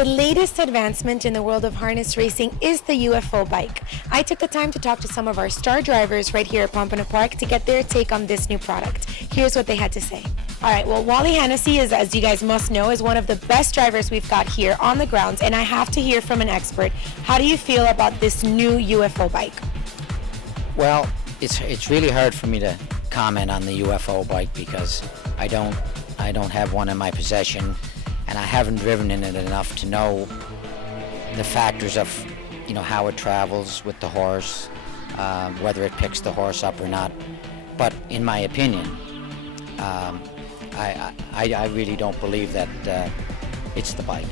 The latest advancement in the world of harness racing is the UFO bike. I took the time to talk to some of our star drivers right here at Pompano Park to get their take on this new product. Here's what they had to say. All right, well, Wally Hennessy is, as you guys must know, is one of the best drivers we've got here on the grounds, and I have to hear from an expert. How do you feel about this new UFO bike? Well, it's really hard for me to comment on the UFO bike because I don't have one in my possession, and I haven't driven in it enough to know the factors of, how it travels with the horse, whether it picks the horse up or not. But in my opinion, I really don't believe that it's the bike.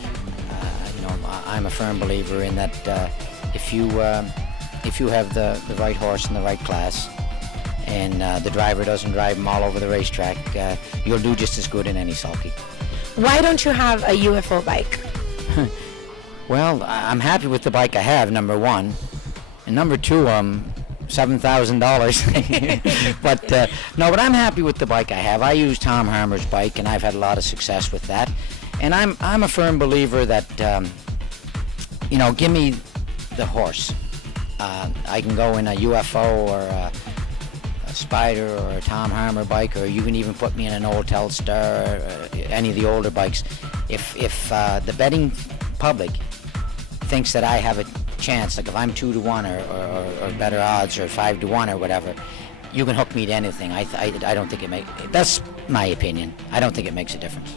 I'm a firm believer in that if you have the right horse in the right class, and the driver doesn't drive them all over the racetrack, you'll do just as good in any sulky. Why don't you have a UFO bike? Well, I'm happy with the bike I have, number one. And number two, $7,000. But but I'm happy with the bike I have. I use Tom Harmer's bike, and I've had a lot of success with that. And I'm a firm believer that, give me the horse. I can go in a UFO or a Spider or a Tom Harmer bike, or you can even put me in an old Telstar, or any of the older bikes. If the betting public thinks that I have a chance, like if I'm 2-1 or better odds, or 5-1 or whatever, you can hook me to anything. I don't think that's my opinion. I don't think it makes a difference.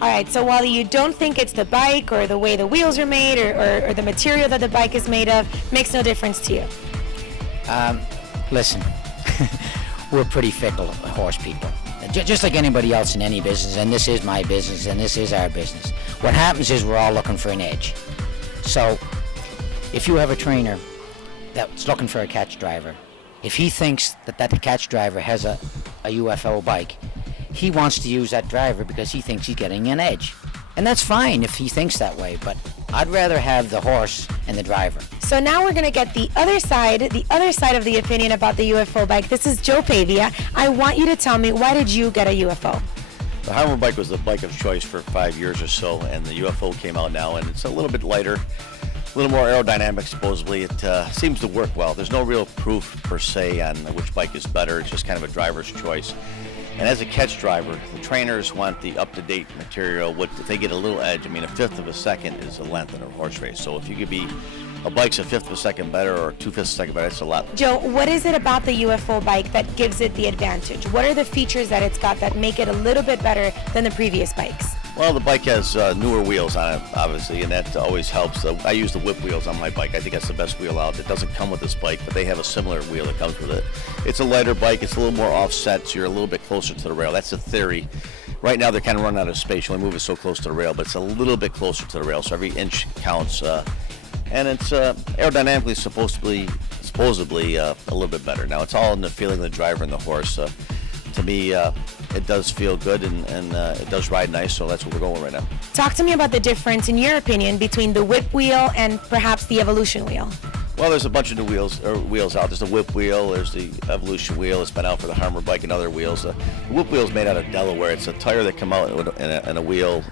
All right, so Wally, you don't think it's the bike or the way the wheels are made or the material that the bike is made of makes no difference to you? Listen, we're pretty fickle horse people, just like anybody else in any business, and this is my business, and this is our business. What happens is we're all looking for an edge. So if you have a trainer that's looking for a catch driver, if he thinks that catch driver has a UFO bike, he wants to use that driver because he thinks he's getting an edge. And that's fine if he thinks that way, but I'd rather have the horse and the driver. So now we're going to get the other side of the opinion about the UFO bike. This is Joe Pavia. I want you to tell me, why did you get a UFO? The Harmer bike was the bike of choice for 5 years or so, and the UFO came out now, and it's a little bit lighter, a little more aerodynamic supposedly. It seems to work well. There's no real proof per se on which bike is better. It's just kind of a driver's choice. And as a catch driver, the trainers want the up-to-date material. If they get a little edge, a 1/5 of a second is the length in a horse race. So if you could be, a bike's a 1/5 of a second better or 2/5 of a second better, it's a lot. Joe, what is it about the UFO bike that gives it the advantage? What are the features that it's got that make it a little bit better than the previous bikes? Well, the bike has newer wheels on it, obviously, and that always helps. I use the whip wheels on my bike. I think that's the best wheel out. It doesn't come with this bike, but they have a similar wheel that comes with it. It's a lighter bike. It's a little more offset, so you're a little bit closer to the rail. That's the theory. Right now, they're kind of running out of space. You only move it so close to the rail, but it's a little bit closer to the rail, so every inch counts. And it's aerodynamically supposedly a little bit better. Now, it's all in the feeling of the driver and the horse. To me, it does feel good, and it does ride nice, so that's what we're going with right now. Talk to me about the difference, in your opinion, between the whip wheel and perhaps the Evolution wheel. Well, there's a bunch of new wheels out. There's the whip wheel, there's the Evolution wheel. It's been out for the Harmer bike and other wheels. The whip wheel is made out of Delaware. It's a tire that come out in a wheel.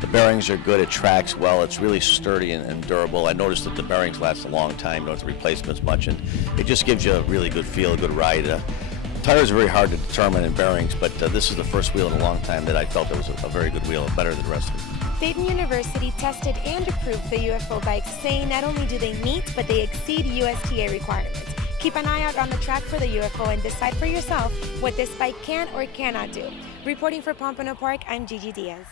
The bearings are good. It tracks well. It's really sturdy and durable. I noticed that the bearings last a long time. You don't have to replace them as much, and it just gives you a really good feel, a good ride. Tires are very hard to determine in bearings, but this is the first wheel in a long time that I felt it was a very good wheel, better than the rest of it. Dayton University tested and approved the UFO bikes, saying not only do they meet, but they exceed USTA requirements. Keep an eye out on the track for the UFO and decide for yourself what this bike can or cannot do. Reporting for Pompano Park, I'm Gigi Diaz.